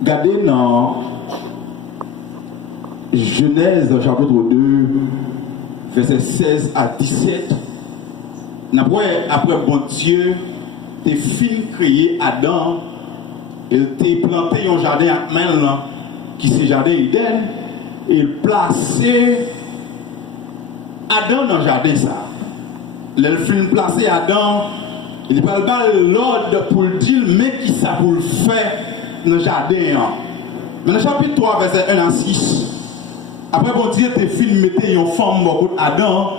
Regardez dans Genèse chapitre 2, versets 16 à 17. Après bon Dieu, t'es fin créé Adam, il t'a planté un jardin à main qui c'est jardin Eden, et il placé Adam dans le jardin ça. Le film placé Adam, il parle pas l'ordre pour le dire, mais qui ça pour le faire dans le jardin. Mais dans le chapitre 3, verset 1 à 6, après bon Dieu te film mettez une femme beaucoup Adam,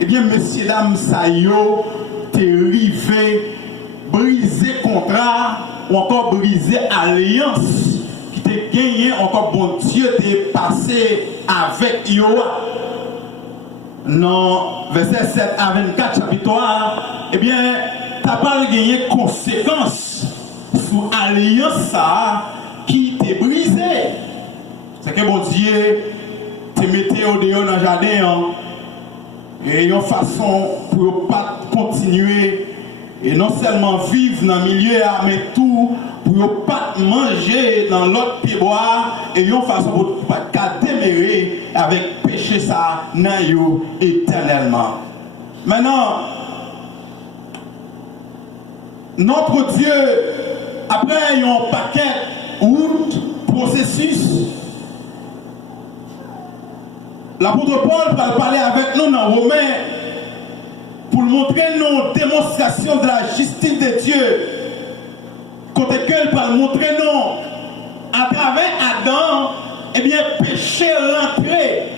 eh bien messieurs dames ça yo te rivé briser contrat ou encore briser alliance qui te gagné encore bon Dieu te passé avec yo. Non, verset 7 à 24 chapitre 3, eh bien t'as pas gagné conséquences sur alliance ça qui t'est brisé. C'est que bon Dieu te mettait au dehors dans le jardin et une façon pour ne pas continuer et non seulement vivre dans le milieu mais tout pour ne pas manger dans l'autre pied bois et une façon pour ne pas démérer avec péché ça dans yo éternellement. Maintenant notre Dieu après un paquet route processus. L'apôtre Paul va parler avec nous dans Romains pour montrer nos démonstrations de la justice de Dieu. Côté qu'il va montrer nous à travers Adam, eh bien, péché rentré,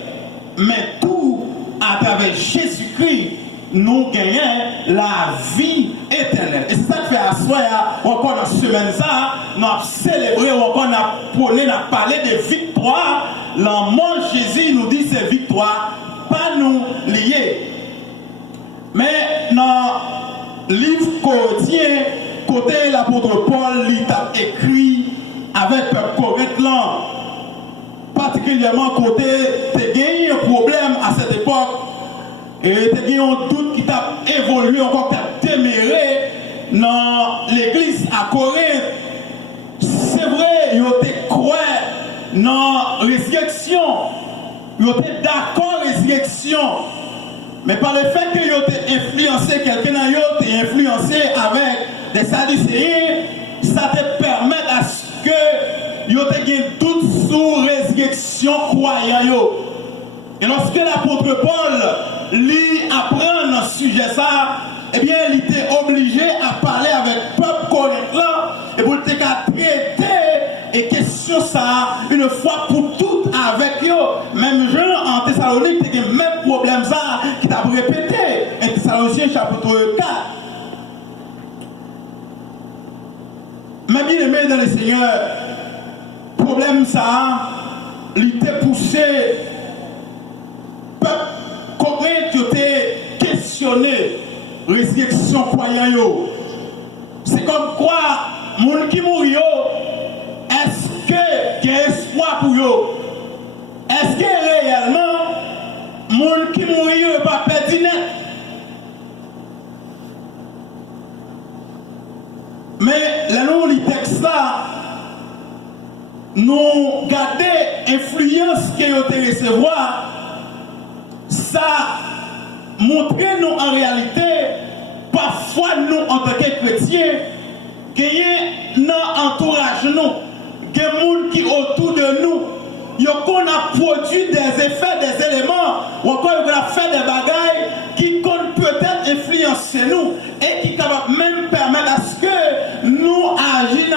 mais tout à travers Jésus-Christ, nous gagnons la vie éternelle. Et c'est ça que fait asseoir encore dans cette semaine, ça, nous avons célébré, encore nous avons parlé de victoire. La mort de Jésus nous dit c'est victoire, pas nous lier. Mais dans le livre Corinthiens, côté l'apôtre Paul, il a écrit avec le peuple corinthien, particulièrement côté, tu as gagné un problème à cette époque, et tu as gagné un doute qui t'a évolué, encore qui t'a déméré dans l'église à Corinthe. C'est vrai, il a croire dans la résurrection, ils étaient d'accord avec la résurrection, mais par le fait qu'ils ont influencé quelqu'un dans eux, ils influencé avec des sadducéens, ça te permet à ce que ils aient tout sur la résurrection croyant. Et lorsque l'apôtre Paul lui apprend dans ce sujet ça, eh bien il était obligé à parler avec le peuple corinthien et pour le traiter et question ça une fois pour toutes avec eux. Même Jean en Thessalonique, tu as le même problème ça qui t'a répété. En Thessaloniciens chapitre 4. Mais bien aimé dans le Seigneur, problème ça, il t'a poussé, peuple Corinthe qui t'a questionné, résurrection croyant. C'est comme quoi, moun qui mourit, est-ce qu'il y a espoir pour eux? Est-ce que réellement, moun qui mourit n'est pas perdu net? Mais là, nous, les textes là, nous gardons l'influence qu'ils ont recevoir, ça montre nous en réalité, parfois nous en tant que chrétiens, qu'il y a dans l'entourage nous, qu'il y a des gens qui autour de nous, qu'on a produit des effets, des éléments, ou encore qu'on a fait des bagailles qui comptent peut-être influencer nous et qui peuvent même permettre à ce que nous agissions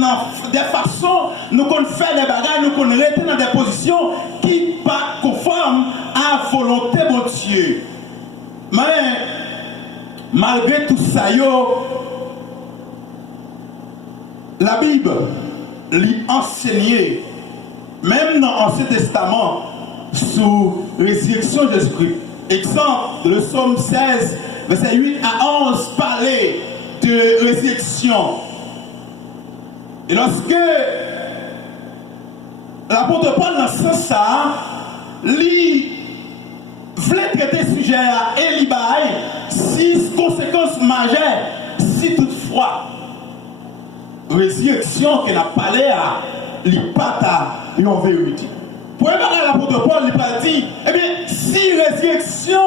dans des façons, nous qu'on fait des bagailles, nous qu'on reste dans des positions qui ne sont pas conformes à la volonté de Dieu. Mais malgré tout ça, la Bible lui enseignait, même dans l'Ancien Testament, sous résurrection de Jésus-Christ. Exemple, le psaume 16, verset 8 à 11, parlait de résurrection. Et lorsque l'apôtre Paul, dans ce sens-là, lui voulait traiter ce sujet et il y a 6 conséquences majeures, si toutefois, résurrection qu'il a parlé à il pas en vérité. Pour l'apôtre Paul, il a dit, eh bien, si résurrection,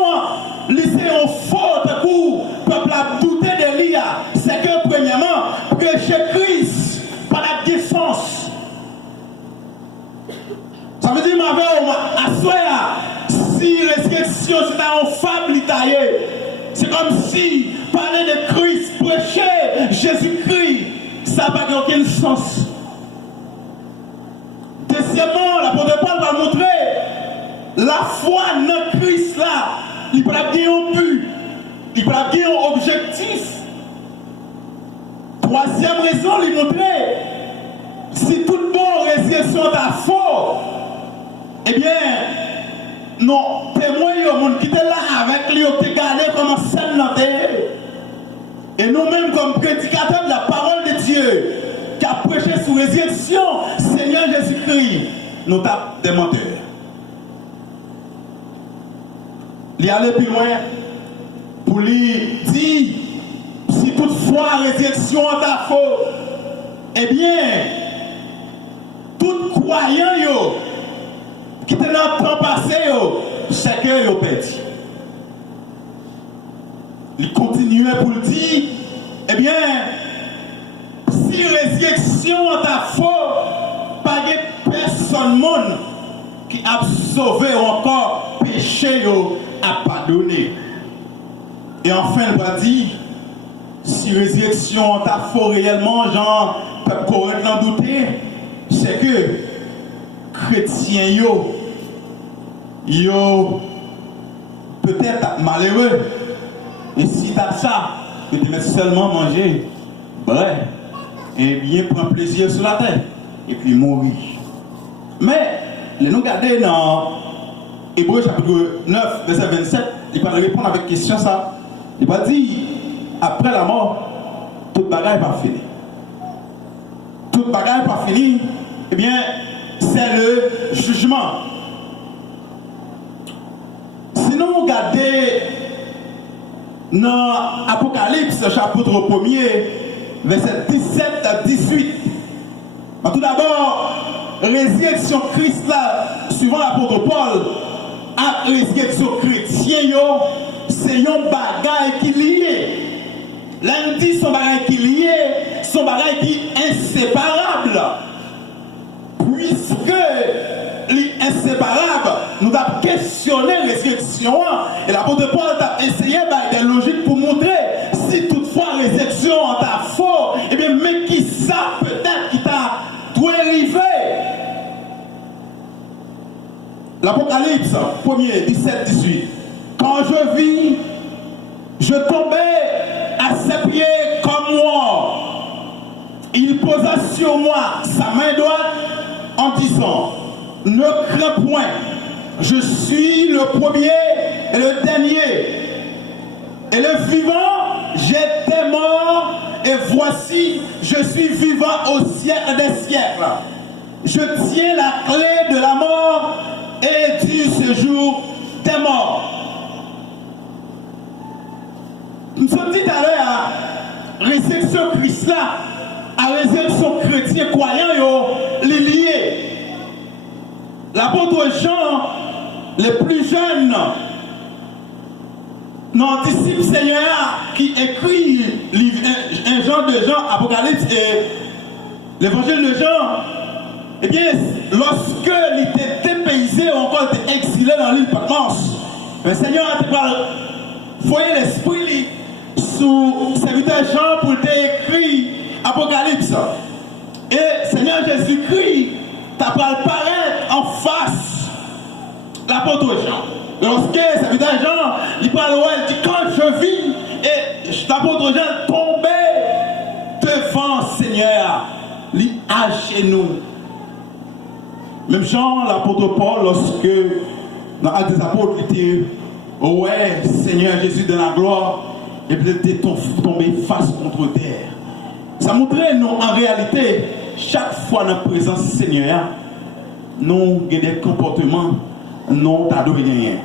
c'est en faute pour le peuple a douté de lui, c'est que premièrement, prêcher Christ par la défense. Ça veut dire, si résurrection c'est en fable l'italie, c'est comme si parler de Christ, prêcher Jésus-Christ, ça n'a pas aucun sens. Deuxièmement, l'apôtre Paul va montrer la foi dans Christ là, il peut avoir un but, il peut avoir un objectif. Troisième raison, il montrer si tout le monde résurrection est faux, eh bien, nos témoins, qui étaient là avec lui, ont gardé comme scène dans terre. Et nous-mêmes, comme prédicateurs de la parole de Dieu, qui a prêché sous résurrection, Seigneur Jésus-Christ, nous avons des menteurs. Il allait plus loin pour lui dire, si toutefois résurrection est faux, eh bien, tout croyant qui était dans le temps passé, chacun a perdu. Il continuait pour le dire, eh bien, si résurrection est faux, pas de personne monde qui a sauvé encore péché à pardonner. Et enfin, il va dire, si résurrection est faux réellement, genre, peut correctement douter, c'est que chrétiens yo peut-être malheureux. Et si tu as ça, tu te seulement manger, bref, et bien prendre plaisir sur la terre, et puis mourir. Mais, les nous garder dans Hébreux chapitre 9, verset 27, il va répondre avec question ça. Il va dire, après la mort, toute bagaille va finir. Toute bagaille va finir, eh bien, c'est le jugement. Sinon, vous regardez dans Apocalypse, chapitre 1er, verset 17 à 18. Mais tout d'abord, résurrection Christ là, suivant l'apôtre Paul, à résurrection chrétien, c'est un bagage qui est lié. Lundi, son bagage qui est lié, son bagage qui est inséparable. Puisque l'inséparable, nous avons questionné la résurrection et l'apôtre Paul a essayé des logiques pour montrer si toutefois la résurrection est faux, et bien mais qui ça peut-être qui t'a dérivé. L'Apocalypse 1er 17-18. Quand je vis, je tombais à ses pieds comme mort. Il posa sur moi sa main droite en disant, ne crains point, je suis le premier et le dernier. Et le vivant, j'étais mort, et voici, je suis vivant au siècle des siècles. Je tiens la clé de la mort et du séjour des morts. Nous sommes dit à l'heure, résurrection Christ là, à résurrection chrétien croyant, les liés. L'apôtre Jean, les plus jeunes, nos disciples Seigneur qui écrit un genre de Jean, Apocalypse et l'évangile de Jean, eh bien, lorsque il était dépaysé ou encore était exilé dans l'île Patmos, le Seigneur a foyé l'esprit sous serviteur Jean pour écrire Apocalypse. Et Seigneur Jésus-Christ t'a paraître en face l'apôtre Jean. Lorsque serviteur Jean, il parle, il dit quand je vis, et l'apôtre Jean tombait devant Seigneur, il à genoux. Même Jean, l'apôtre Paul, lorsque dans Actes des Apôtres, il dit, ouais, Seigneur Jésus de la gloire, et puis il était tombé face contre terre. Ça montrait, nous, en réalité, chaque fois dans la présence du Seigneur, nous avons des comportements non t'adorés rien.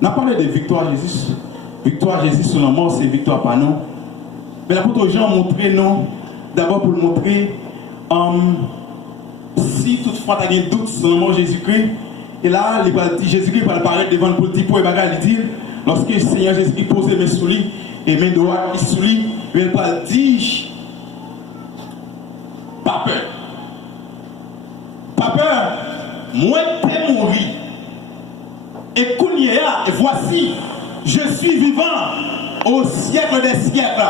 On a parlé de victoire Jésus. Victoire Jésus sur la mort, c'est victoire par nous. Mais l'apôtre Jean a montré, non, d'abord pour montrer si toutefois tu as un doute sur le nom de Jésus-Christ, et là, Jésus-Christ va apparaître devant le politique pour il dit, lorsque le Seigneur Jésus-Christ pose les mains sur lui, et mains droites sur lui, il va dire, pas peur. Pas peur, moi t'es mouru. Et Kounia, et voici, je suis vivant au siècle des siècles.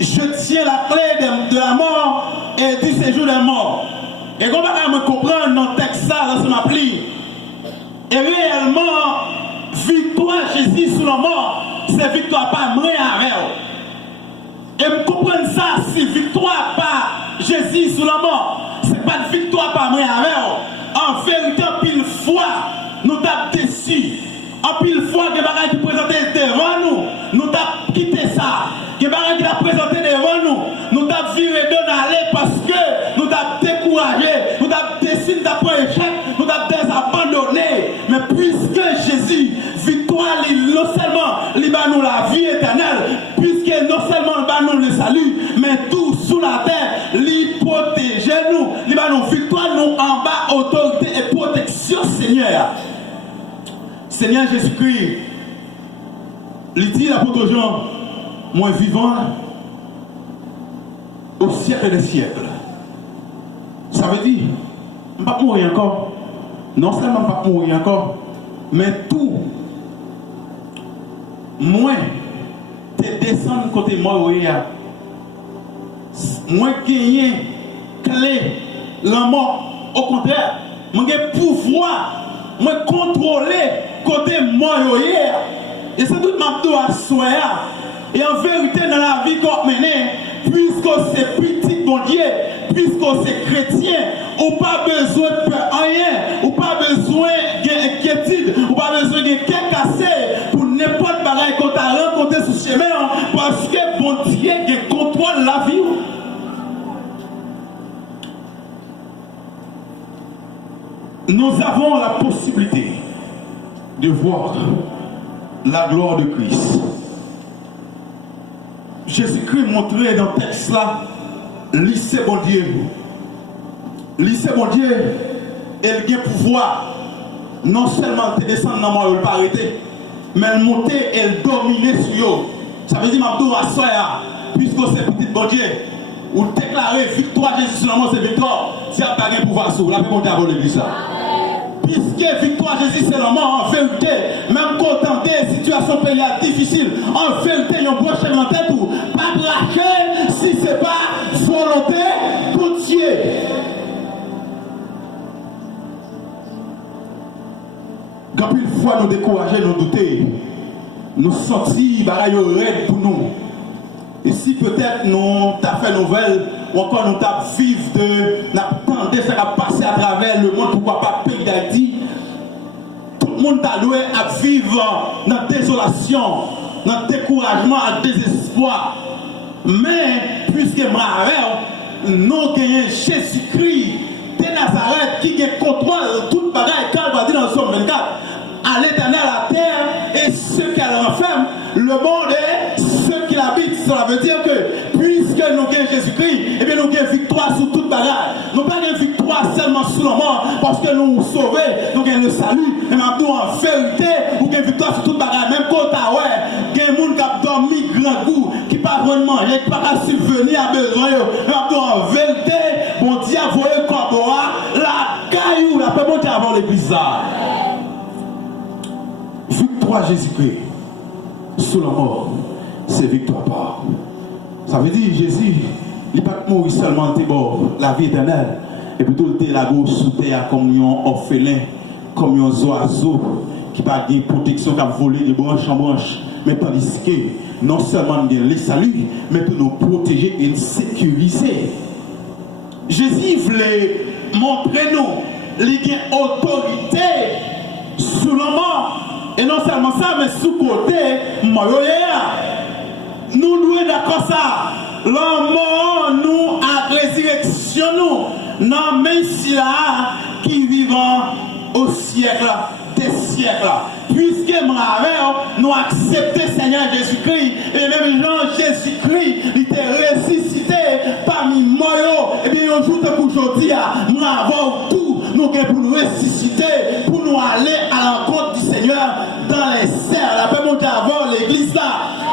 Je tiens la clé de la mort et du séjour des morts. Et comment on me comprendre dans le texte ça, dans ce m'appli. Et réellement, victoire Jésus sur la mort, c'est victoire pas moi avec. Et me comprendre ça, si victoire pas Jésus sur la mort, c'est pas de victoire pas moi avec. En vérité, en pile fois, nous t'avons déçus. En pile fois, que bagaille qui présentait devant nous, nous t'avons quitté ça. Que bagaille qui a présenté devant nous, nous t'avons viré de aller parce que nous t'avons découragé, nous t'avons décidé d'après échec, nous t'avons désabandonné. Mais puisque Jésus, victoire, non seulement il va nous la vie éternelle, puisque non seulement il va nous le salut, mais tout sous la terre, il protège nous, il va nous victoire, nous en bas, autorité et protection, Seigneur. Seigneur Jésus-Christ, il dit l'apôtre Jean, moi vivant au siècle des siècles. Ça veut dire, je ne vais pas mourir encore. Non seulement je ne vais pas mourir encore, mais tout, moi, te descendre côté mort, moi gagner clé, la mort, au contraire, moi j'ai pouvoir, moi contrôler côté mort, et c'est tout ma doigt à soyer. Et en vérité, dans la vie qu'on mène, puisque c'est petit bon Dieu, puisque c'est chrétien, on n'a pas besoin de faire rien, on n'a pas besoin d'inquiétude, on n'a pas besoin de cœur cassé pour n'importe bagaille qu'on t'a rencontré sur ce chemin, parce que bon Dieu contrôle la vie. Nous avons la possibilité de voir la gloire de Christ. Jésus-Christ montrait dans le texte là, lycée bon Dieu. Lycée bon Dieu, elle a pouvoir non seulement de descendre dans moi, elle pas arrêter, mais elle monter, elle dominer sur eux. Ça veut dire Mabdou à soya, puisque c'est petit bon Dieu, ou déclarer victoire Jésus sur la mort, c'est victoire. Si elle n'a pas de pouvoir sur, la peut monter avant l'église. Puisque victoire Jésus c'est la mort, en vérité, même quand des situations pays difficiles, en vérité, il y a un prochain en tête ou pas braquer si ce n'est pas volonté de Dieu. Quand une fois nous décourager, nous douter, nous sentir bagaille raide pour nous. Et si peut-être nous t'as fait nouvelle, ou encore nous t'as vivre de n'attendez ça va passer à travers le monde, pourquoi pas pays d'Haïti, tout le monde t'a loué à vivre dans la désolation, dans le découragement, dans le désespoir. Mais puisque nous gagnons Jésus-Christ de Nazareth qui contrôle toute bagaille, car va dire dans le Somme 24, à l'éternel la terre et ce qu'elle renferme, le monde et ceux qui l'habitent. Cela veut dire que puisque nous gagnons Jésus-Christ, et bien nous gagnons victoire sur toute bagaille. Nous pas gagnons victoire seulement sur la mort parce que nous sauvons, nous gagnons le salut. Et maintenant en vérité, nous gagnons victoire sur toute bagaille. Même quand il y a des gens qui ont dormi grand goût, qui ne peuvent pas manger, qui ne peuvent pas subvenir à besoin. Mais maintenant en vérité, bon Dieu a voyé comme la caillou, la peut monter avant l'église. Victoire Jésus-Christ sous la mort, c'est victoire pas. Ça veut dire Jésus, il n'est pas mourir seulement bon, la vie éternelle, et plutôt il la go sous terre comme un orphelin, comme un oiseau qui n'a pas de protection, qui a volé de branche en branche, mais tandis que non seulement il les salut, mais pour nous protéger et nous sécuriser. Jésus voulait montrer nous, il a autorité sous la mort. Et non seulement ça, mais sous côté, nous devons d'accord ça. La mort nous a résurrection nous. Non, même si là, qui vivant au siècle des siècles. Puisque nous acceptons Seigneur Jésus-Christ, et même Jean Jésus-Christ, il était ressuscité parmi moi, et bien un jour de aujourd'hui, nous avons tout, nous pour nous ressusciter, pour nous aller à l'encontre du Seigneur dans les serres. La paix monte avant l'église là,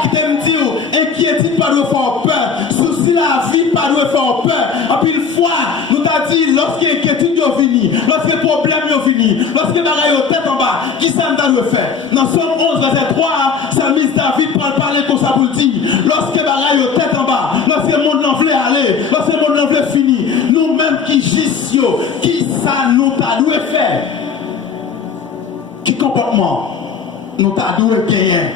qui t'aime dire, inquiétude pas de faire peur, souci la vie pas de faire peur. En plus, une fois, nous t'a dit, lorsque l'inquiétude est finie, lorsque le problème est fini, lorsque la bagaille est tête en bas, qui ça nous doit faire? Dans Somme 11, verset 3, Psalmiste David parler comme ça pour dire, lorsque la bagaille est tête en bas, lorsque le monde n'en veut aller, lorsque le monde n'en veut finir, nous-mêmes qui gissions, qui ça nous t'a dû faire? Qui comportement nous t'a dû gagner?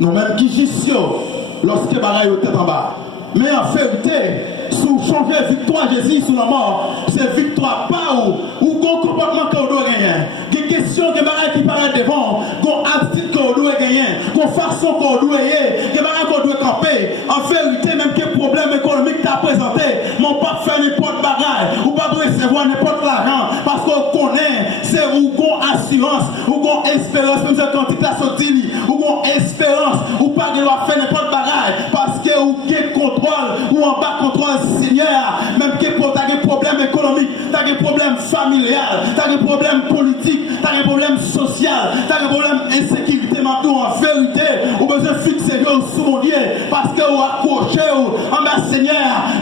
Nous-mêmes qui gissions, lorsque la bagaille est tête en bas. Mais en vérité, sous changer victoire Jésus sous la mort, c'est victoire pas ou bon comportement qu'on doit gagner. Des questions, des bagages qui paraissent devant, qu'on attitude qu'on doit gagner, qu'on façon qu'on doit y, des bagages qu'on doit camper. En vérité, même que problème économique t'a présenté, mon pas faire n'importe bagage, ou pas recevoir n'importe l'argent, parce qu'on connaît, c'est ou qu'on assurance, ou qu'on espérance, même quand tu t'as sorti, ou qu'on espérance, ou pas de faire n'importe bagage, parce que ou qu'il contrôle, ou en bas contrôle Seigneur, même que pour t'as des problèmes économiques, t'as des problèmes familiales, t'as des problèmes politiques, t'as des problèmes sociaux, t'as des problèmes d'insécurité, maintenant en vérité, ou besoin de fixer sous mon Dieu, parce que vous accrochez en bas Seigneur,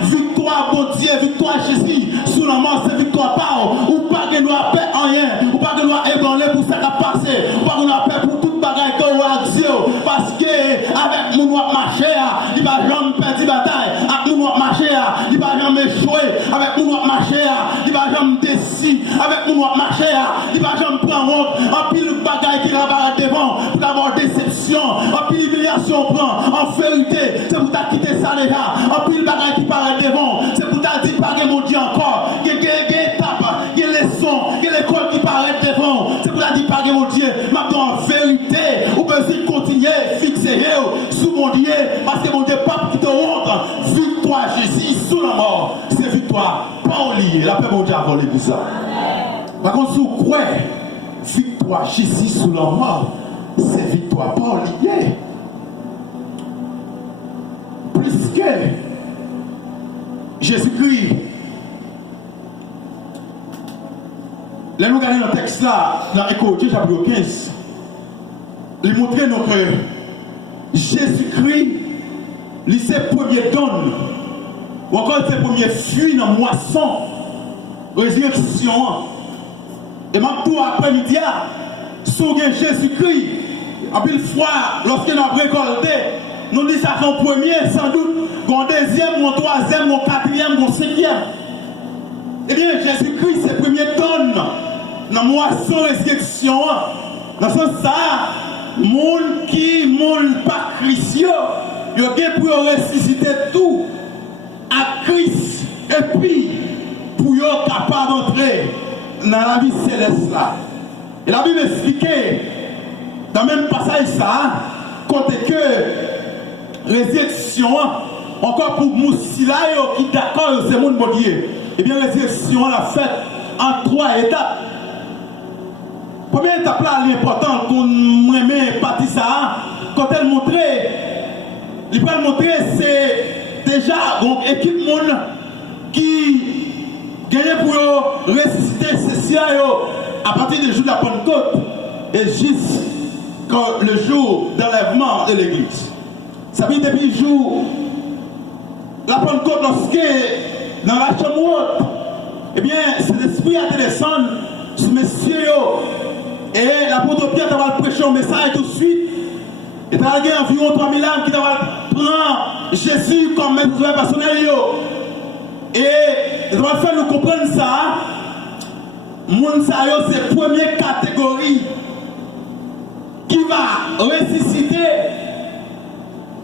victoire bon Dieu, victoire Jésus, sous la mort c'est victoire pas, ou pas que nous avons fait rien, ou pas que nous avons ébranlé pour ça qui a passé, ou pas que nous avons fait pour toute bagaille que vous avez dit, parce que avec mon noir marché, il va jamais perdre bataille, avec mon noir marché, il va jamais échouer, avec mon noir marché, il va jamais décider, avec mon noir marché, il va jamais prendre honte, en pile bagaille qui va devant, pour avoir déception, en pile humiliation prend, en vérité, c'est pour t'as quitté ça déjà, en pile bagaille qui paraît devant, c'est pour t'as dit pas que mon Dieu encore, qu'il y a étape, qu'il y a leçon, qu'il y a l'école qui paraît devant, c'est pour t'as dit pas que mon Dieu, maintenant en vérité, ou peut continuer, fixer sous mon Dieu, parce que mon Dieu, pas qui te honte, victoire Jésus sous la mort, c'est victoire, pas oublié, la paix mon Dieu a volé tout ça. Par contre, si vous croyez, victoire Jésus sous la mort, c'est victoire, pas oublié. Plus que Jésus-Christ, là nous regardons dans le texte là, dans Écoutez chapitre 15, il montre nous que Jésus-Christ, il s'est premier donne, ou encore il s'est premier fuit dans la moisson, résurrection. Et même pour après-midi, sur Jésus-Christ, à pile fois, lorsqu'il a récolté, nous disons ça en premier, sans doute, en deuxième, en troisième, en quatrième, en cinquième. Eh bien, Jésus-Christ, c'est premier donne dans la moisson résurrection. Dans ce sens, ça, monde qui, monde pas Christ, il y a pour ressusciter tout à Christ, et puis, pour être capable d'entrer dans la vie céleste là. Et la Bible expliquait, dans le même passage ça, quand que résurrection, encore pour Moussila qui est d'accord, c'est mon Dieu. Eh bien, résurrection l'a faite en 3 étapes. Première étape là, l'important qu'on m'aimait partie ça, quand elle montrait, il va le montrer, c'est déjà une équipe monde qui gagne pour ressusciter ces siens à partir du jour de la Pentecôte et jusqu'au le jour d'enlèvement de l'église. Ça veut dire depuis le jour la Pentecôte, lorsque dans la chambre haute, eh bien, c'est l'esprit à descendre sur messieurs et l'apôtre Pierre va prêcher un message tout de suite. Et il y a environ 3000 âmes qui vont prendre Jésus comme maître personnel. Et il va faire nous comprendre ça. Moun sa yo, c'est la première catégorie qui va ressusciter.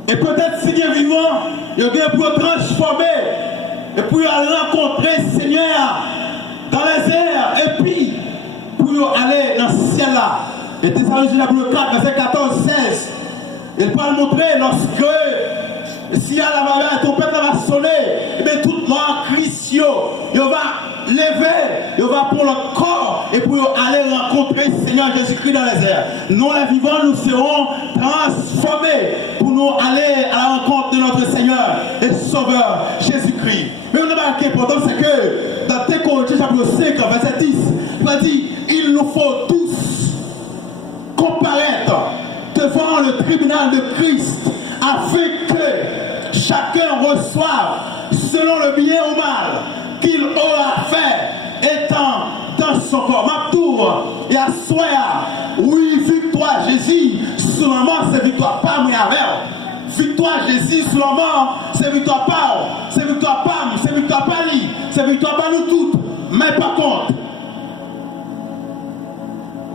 Et peut-être si bien vivant, il y a pour transformer et pour rencontrer le Seigneur dans les airs et puis pour aller dans ce ciel là. Et Thessaloniciens chapitre 4, verset 14-16. Il va le montrer lorsque si la barrière ton peuple va sonner, et bien tout le monde Christ, il va lever, il va pour le corps et pour aller rencontrer le Seigneur Jésus-Christ dans les airs. Nous les vivants, nous serons transformés pour nous aller à la rencontre de notre Seigneur et Sauveur Jésus-Christ. Mais on a marqué important, c'est que dans 2 Corinthiens chapitre 5, verset 10, il a dit, il nous faut tous comparaître devant le tribunal de Christ afin que chacun reçoive selon le bien ou mal qu'il aura fait étant dans son corps. Ma tour et à soya, oui, victoire Jésus, seulement c'est victoire pas moi avec. Victoire Jésus, seulement c'est victoire pas, c'est victoire pas, c'est victoire pas lui, c'est victoire pas nous toutes. Mais par contre,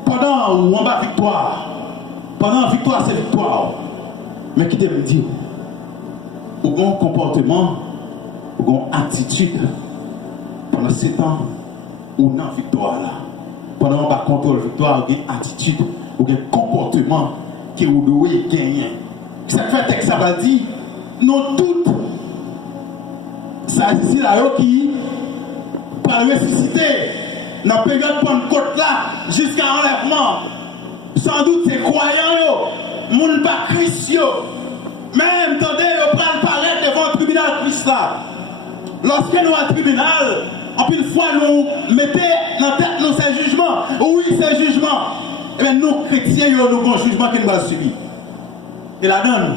pendant où on va victoire, pendant victoire c'est victoire. Mais qui me dit, au bon comportement, au bon attitude, pendant ces temps, ou non victoire là. Pendant qu'on contrôle victoire, il y a une attitude, ou un comportement qui vous devez gagner. Ça fait texte, ça va dire, nous toutes, ça ici là qui, par ressusciter, dans la période de Pentecôte là, jusqu'à l'enlèvement, sans doute c'est croyants, moun pas Christ, même attendez, on prend le paraître devant le tribunal Christ là. Lorsque nous à tribunal, en plus fois nous mettons dans la tête nous ces jugements. Oui, ces jugements. Et bien nous chrétiens, nous avons un jugement qui nous va subir. Et là-dedans,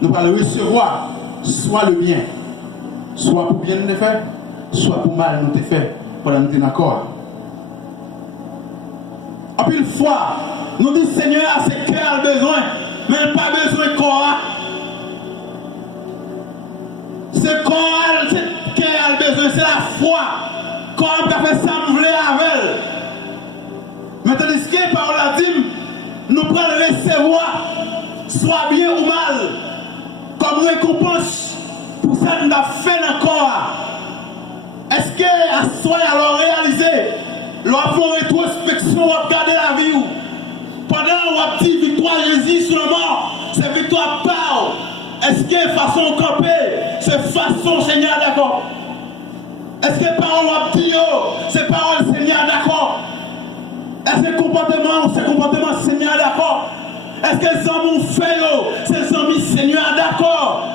nous allons recevoir soit le bien, soit pour bien nous faire, soit pour mal nous faire, pendant nous sommes d'accord. En plus fois, nous disons Seigneur, c'est clair le besoin, mais pas besoin de corps. C'est corps, c'est clair le besoin, c'est la foi. Comme tu as fait ça, nous voulons avec elle. Mais tandis que la parole a dit, nous prenons le recevoir, soit bien ou mal, comme récompense pour ça que nous avons fait dans le corps. Est-ce que à soi, alors réalisé, nous avons une rétrospection, on va regarder la vie. Pendant qu'on a dit victoire Jésus sur le mort, c'est victoire par. Est-ce que façon camper, c'est façon Seigneur d'accord? Est-ce que parole a dit, c'est parole Seigneur d'accord? Est-ce que comportement, c'est comportement Seigneur d'accord? Est-ce que les hommes ont fait, c'est les hommes Seigneur d'accord?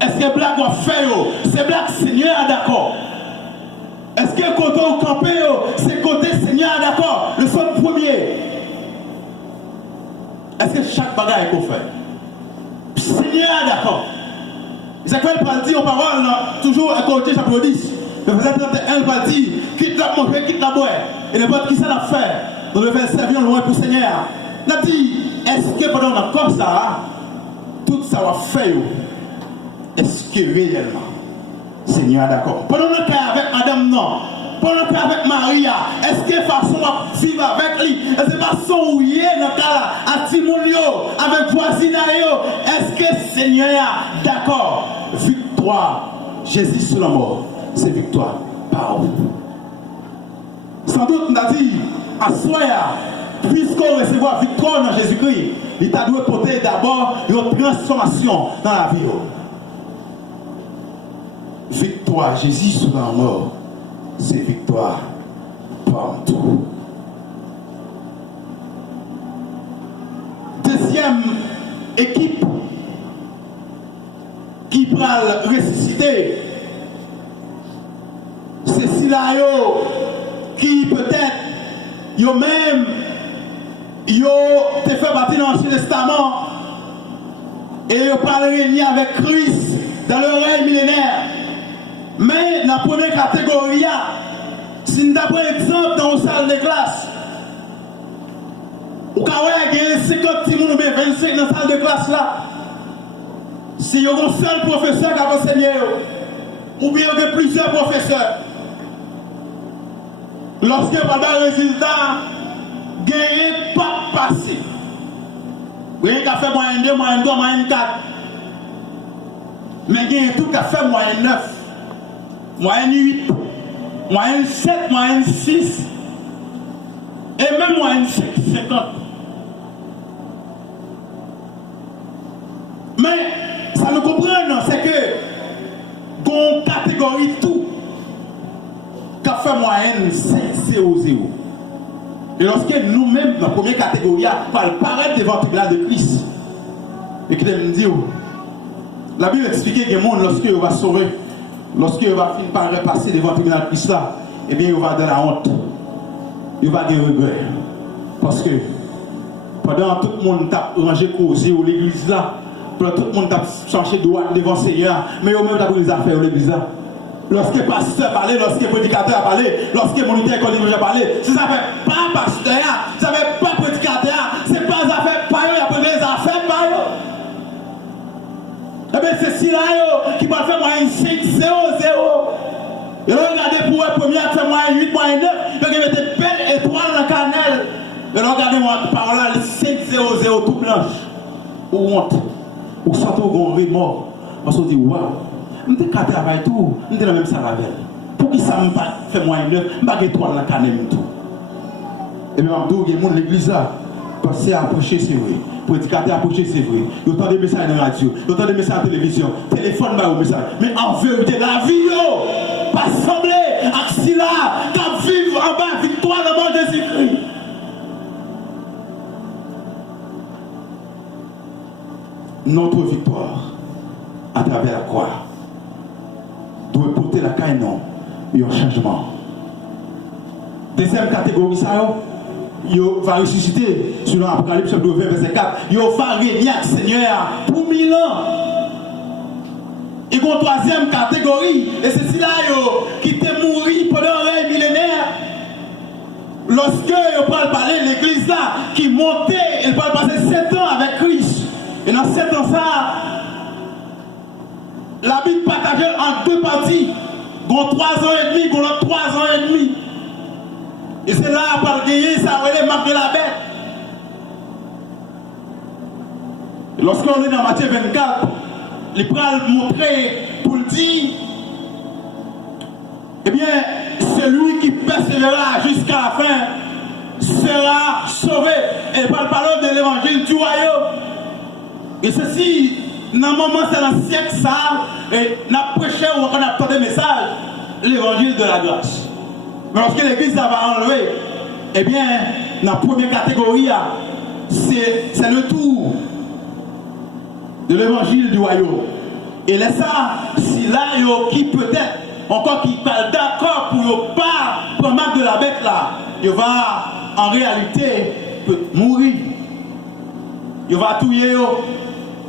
Est-ce que blague a fait, c'est blague Seigneur d'accord? Est-ce que côté au campé, c'est côté Seigneur d'accord? Le seul premier. Est-ce que chaque bagaille qu'on fait? Seigneur d'accord? Isaacel va dire aux paroles, toujours à côté chapitre 10. Le verset 31 va dire, quitte la manger, quitte la boire. Et n'importe qui ça l'a fait. Donc le verset servir loin pour Seigneur. Il a dit, est-ce que pendant encore ça, tout ça va faire? Est-ce que réellement, Seigneur d'accord? Pendant le cas avec madame, non. Pendant le cas avec Maria, est-ce que façon à vivre avec lui? Est-ce que façon où il est dans le cas à Timonio, avec voisinayo? Est-ce que Seigneur d'accord? Victoire, Jésus sur la mort, c'est victoire par vous. Sans doute, on a dit, à Soya, puisqu'on recevra victoire dans Jésus-Christ, il t'a dû porter d'abord une transformation dans la vie. Victoire, Jésus sur la mort, c'est victoire partout. Deuxième équipe qui va ressusciter, c'est Silayo qui peut-être yo même yo te fait partie dans l'Ancien Testament et yo parle régner avec Christ dans le règne millénaire. Mais dans la première catégorie, si nous avons un exemple dans une salle de classe, ou quand il y a 50 personnes ou 25 dans la salle de classe là, si il y a un seul professeur qui a enseigné, ou bien il y a plusieurs professeurs, lorsque pendant le résultat, il n'y a pas passé. Il y a fait moyenne 2, moyenne 3, moyenne 4. Mais il y a tout qui a fait moyenne 9. Moyenne 8, moyenne 7, moyenne 6, et même moyenne 50. Mais ça nous comprend, c'est que dans une catégorie tout, qui a fait moyenne 5, 0, 0. Et lorsque nous-mêmes, dans la première catégorie, on paraître devant le tribunal de Christ, Et qui me dit, la Bible explique que les gens, lorsque va sauver, lorsque va finir par repasser devant le tribunal Christ là, eh bien, il va dans la honte. Il va avoir regret. Parce que pendant tout le monde t'a rangé causé ou l'église là, pendant tout le monde t'a cherché droit devant le Seigneur, mais au même t'a pris les affaires de l'église là. Lorsque le pasteur parlait, lorsque le prédicateur a parlé, lorsque le moniteur économique a parlé, si ça fait pas pasteur, ça fait pas prédicateur, c'est pas ça fait pas eux, il y a pas des affaires pas eux. Eh bien, c'est si là qui va faire moyenne 5, 0, 0. Et là, regardez pour la première, fait moyenne 8, moyenne 9. Donc, il y a des belles étoiles dans le canal. Et là, regardez moi par là, 5, 0, 0, tout blanche. Ou honte. Ou sortez au grand mort. On se dit, waouh. Je suis à travailler tout, je suis dans la même salle avec. Pour qui ça me fait moyen 9, je ne vais pas étoile dans le canal tout. Et bien, il y a des gens de l'église là. Passer à approcher, c'est vrai. Prédicateur approcher, c'est vrai. Il y a des messages dans la radio, il y a des messages à la télévision, téléphone, bah, message. Mais en vérité, la vie, pas sembler à ce là, qu'à vivre en bas, victoire dans le nom de Jésus-Christ. Notre victoire, à travers la croix, doit porter la caille, non, il y a un changement. Deuxième catégorie, ça, il va ressusciter, selon Apocalypse 20, verset 4. Il va régner avec le Seigneur pour 1000 ans. Et une troisième catégorie, et c'est cela qui était mort pendant un règne millénaire. Lorsque il parle parler l'église là, qui montait, il parle passer 7 ans avec Christ. Et dans 7 ans, ça, la Bible partagée en deux parties. Il y a 3 ans et demi, il y a 3 ans et demi. Et c'est là, par gagner, ça va les marques de la bête. Lorsqu'on est dans Matthieu 24, il va montrer pour le dire, eh bien, celui qui persévérera jusqu'à la fin sera sauvé. Et il va parler de l'évangile du royaume. Et ceci, dans le moment, c'est dans le siècle, ça, et on a prêché ou on a porté des messages, l'évangile de la grâce. Mais lorsque l'église va enlever, eh bien, la première catégorie, c'est le tour de l'évangile du royaume. Et là, ça, si là, qui peut-être, encore qui parle d'accord pour ne pas prendre de la bête là, il va en réalité mourir. Il va tuer,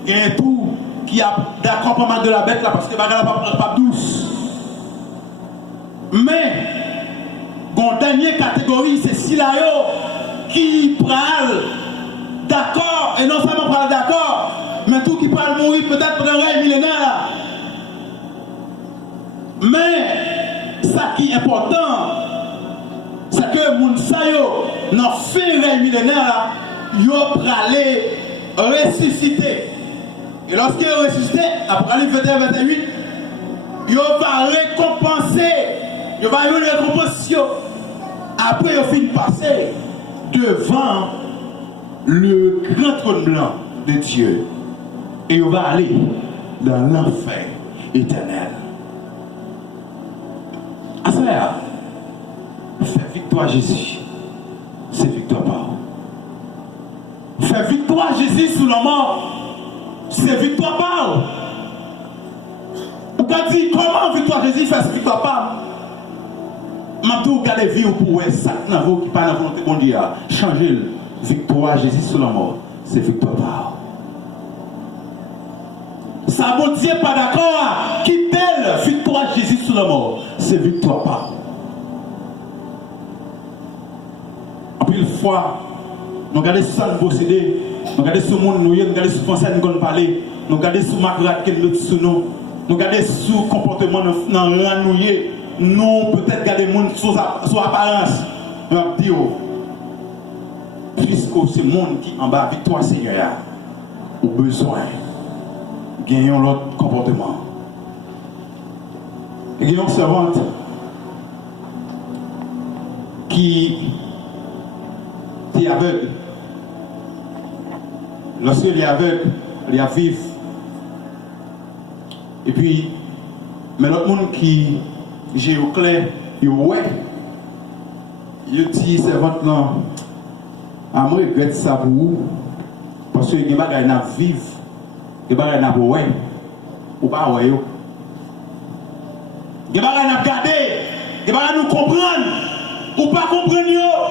il y a un tout qui a d'accord pour prendre de la bête là, parce que la bagarre pas douce. Mais, la dernière catégorie, c'est Silayo qui parle d'accord, et non seulement parle d'accord, mais tout qui parle mourir peut-être pour un règne millénaire. Mais, ça qui est important, c'est que Mounsayo, dans le fait règne millénaire, il va aller ressusciter. Et lorsqu'il est ressuscité, Apocalypse 21-28, il va récompenser, il va y avoir une récompense. Après, il finit de passer devant le grand trône blanc de Dieu. Et il va aller dans l'enfer éternel. À ça, faire victoire Jésus, c'est victoire par vous. Faire victoire Jésus sous la mort, c'est victoire par vous. Vous avez dit comment victoire Jésus fait victoire par vous? Maintenant, regardez vie pour ça qui n'a pas la volonté de Dieu. Changer victoire Jésus sur la mort, c'est victoire par. Ça ne Dieu pas d'accord. Quitter victoire Jésus sur la mort, c'est victoire par. En plus, une fois, nous regardons sur ça, nous posséder, nous regardons sur le monde, nous regardons sur le français, nous parler, nous regardons sur Margaret qui nous sur nous, nous regardons sur le comportement dans le rang nous. Nous, peut-être, garder le monde sous apparence. Mais on dit, puisque c'est le monde qui en bas, victoire Seigneur, au besoin, gagnons l'autre comportement. Et gagnons une servante qui est aveugle. Lorsqu'il est aveugle, il est vif. Et puis, mais l'autre monde qui j'ai au clair, il ouais, il dit servante là, à moi regrette ça pour vous, parce que les bagages n'a vivre Et bien, on a ouais. Ou pas ouais. Et bien, on a regardé. Et bien, nous comprendre. Ou pas comprendre.